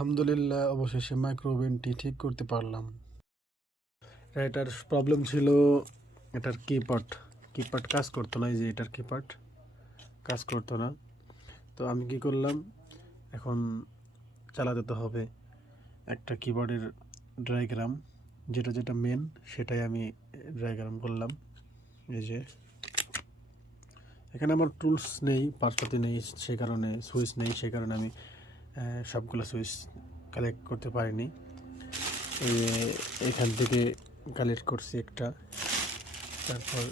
আলহামদুলিল্লাহ অবশেষে মাইক্রোওভেনটি ঠিক করতে পারলাম। এটার প্রবলেম ছিল এটার কিপ্যাড কাজ করতো না। এই যে এটার কিপ্যাড কাজ করতো না। তো আমি কি করলাম, এখন চালাতে তো হবে একটা কিবোর্ডের ডায়াগ্রাম, যেটা মেন সেটাই আমি ডায়াগ্রাম করলাম। এই যে এখানে আমার টুলস নেই, পার্টসপাতি নেই, সেই কারণে সুইচ নেই, সেই কারণে আমি সবগুলো সুইচ কালেক্ট করতে পারিনি। এখান থেকে কালেক্ট করছি একটা, তারপর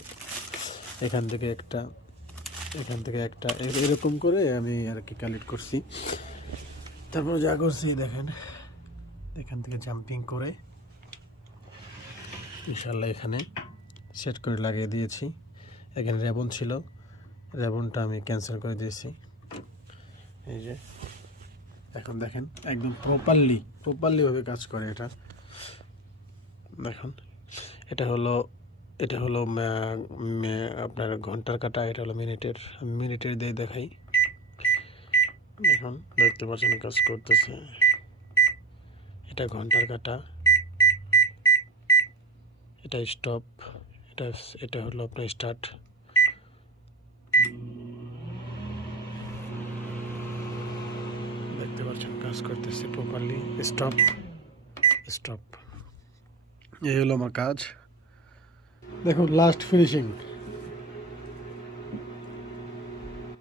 এখান থেকে একটা, এরকম করে আমি আর কি কালেক্ট করছি। তারপর যা করছি দেখেন, এখান থেকে জাম্পিং করে ইনশাল্লাহ এখানে সেট করে লাগিয়ে দিয়েছি। এখানে রেবন ছিল, রেবনটা আমি ক্যান্সেল করে দিয়েছি। এই যে এখন দেখেন একদম প্রপারলিভাবে কাজ করে এটা। দেখুন এটা হলো আপনার ঘন্টার কাঁটা, এটা হলো মিনিটের দিয়ে দেখাই। এখন দেখতে পাচ্ছেন কাজ করতেছে। এটা ঘন্টার কাঁটা, এটা স্টপ, এটা হলো আপনার স্টার্ট। দেখতে পাচ্ছেন কাজ করতেছে প্রপারলি। স্টপ। এই হলো আমার কাজ। দেখুন লাস্ট ফিনিশিং।